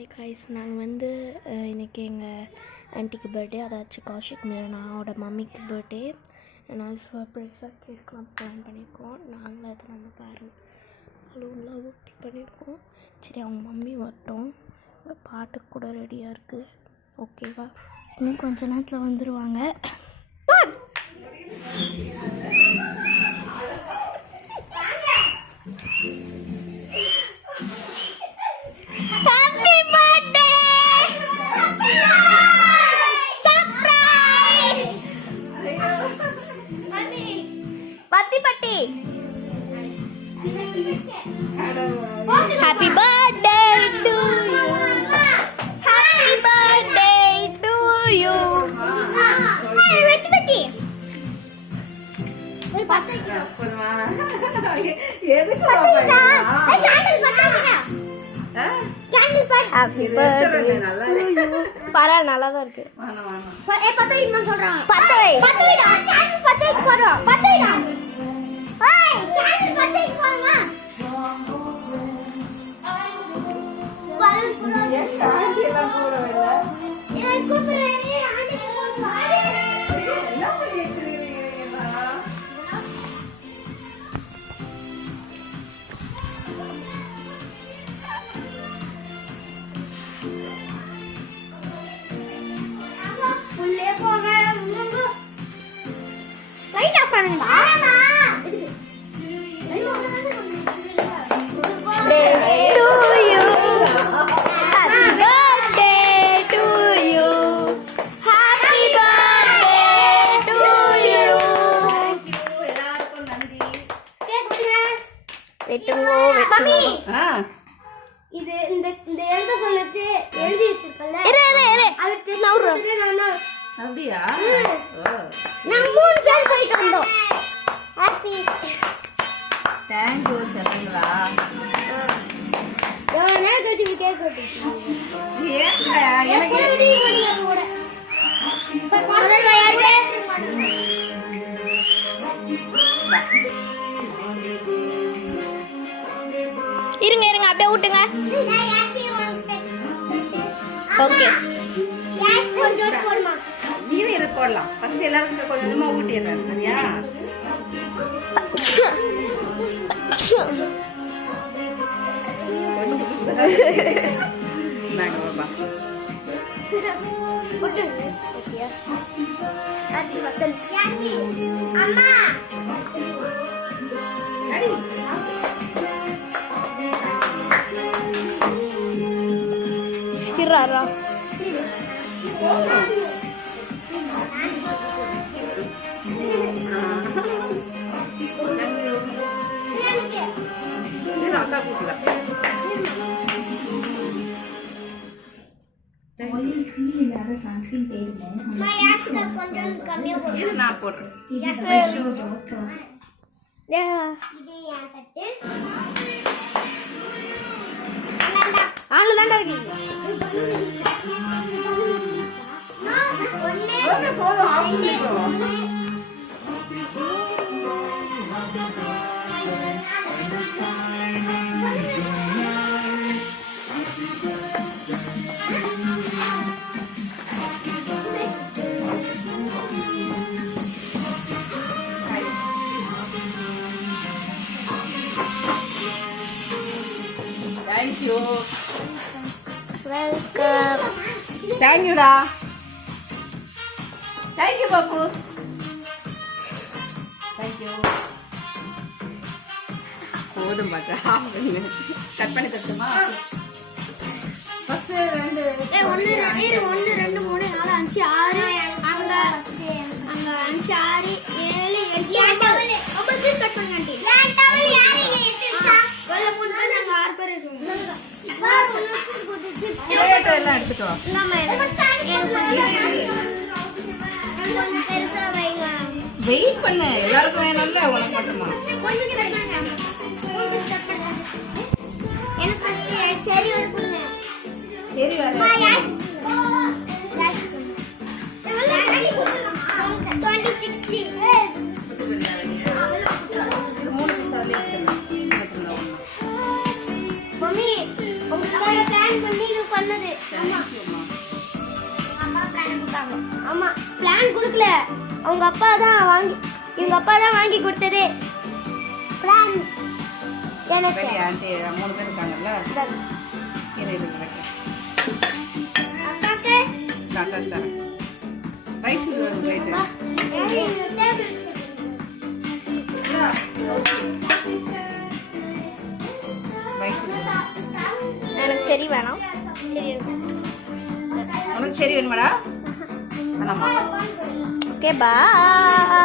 Hi guys, நாங்கள் இன்றைக்கி எங்கள் ஆன்ட்டிக்கு பர்த்டே, அதாச்சும் கௌஷிக் மீரானாவோட மம்மிக்கு பர்த்டே. நான் சர்ப்ரைஸாக கேஸ்க்கெலாம் பிளான் பண்ணியிருக்கோம். நாங்களும் அதை வந்து பாருங்கள் பலூன்லாம் ஊட்டி பண்ணியிருக்கோம். சரி, அவங்க மம்மி வரட்டும், பாட்டுக்கு கூட ரெடியாக இருக்குது. ஓகேவா? இன்னும் கொஞ்ச நேரத்தில் வந்துடுவாங்க. Happy birthday to you. Happy birthday to you. Hey, Betty. Happy birthday to you. பாரா நல்லா தான் இருக்கு. ஏ பத்து இன்னும் சொல்றாங்க. பத்து வைடா. பத்து போறோம். பத்து வைடா. ஏய், கேண்டில் பத்து போறோம். Yes, ஆண்டி எல்லாம் போறவல்ல. ஏய் கூப்பிடுறேன், ஆண்டி போறோம். என்ன பண்ணிட்டீங்களா? உள்ளே போங்க. லைட் ஆஃப் பண்ணுங்க. இது இந்த எழுத சொன்னது எழுதி வச்சிருக்கல. அதுக்கு அப்படியா? நாங்க மூணு பேர் போயிட்டு வந்தோம். ஹாப்பி தேங்க் யூ சொல்லுங்களா? எவ்வளவு நேரம் கழிச்சு கேக் வெட்டிட்டீங்க? எனக்கு இருங்க அப்படியே ஊட்டுங்க. ஓகே, நீங்க இத போடலாம். ஃபர்ஸ்ட் எல்லாரும் கொஞ்சமா ஊட்டிடுறேன். சரியா? நாங்க பாப்பா ஊட்டு. Okay, happy birthday Yasi. அம்மா அடி கிராரா சன்ஸ்கிரீன் தேடுறேன். கொஞ்சம் கம்மியா போடு. நான் போடுறேன். இது டாக்டர் இது ஏன் தட்டு ஆளு தாண்டா இருக்கீங்க. Thank you. Welcome. Thank you, da. Thank you, Papus. Thank you. போதும் பாட்டா. கட் பண்ணி தட்டுமா? ஃபர்ஸ்ட் ரெண்டு 1 2 3 4 5 6 அங்க 5 6 7 8 9 பீஸ் கட் பண்ணுங்க ஆண்டி. ஏன் டவல் யாரீங்க எடுத்துச்சா? வல்ல போட்டு நாங்க 6 பேர் இருக்கோம். பிளேட் எல்லாம் எடுத்துட்டு வா. கொஞ்சம் பெருசா வைங்க. வெயிட் பண்ணு, எல்லாருக்கும் வேணும்ல, உனக்கு மட்டுமா? கொஞ்சம் வைங்க. எனக்கு ஃபர்ஸ்ட் சரி வருதுங்க. சரி வர. 2060 மம்மி உங்க பிளான் பண்ணி இது பண்ண அவங்க அப்பா தான் வாங்கி இவங்க அப்பா தான் வாங்கி கொடுத்ததே. பிரான் எனக்கு சரி ஆண்டி 3 பேர் இருக்காங்கல்ல. இரு வைக்கிறேன். அக்காக்கு டாக்டர் தரேன். Rice plate. எனக்கு சரி வேணாம். உனக்கு சரி வேணுமாடா? வேணாமா? ஓகே பாய்.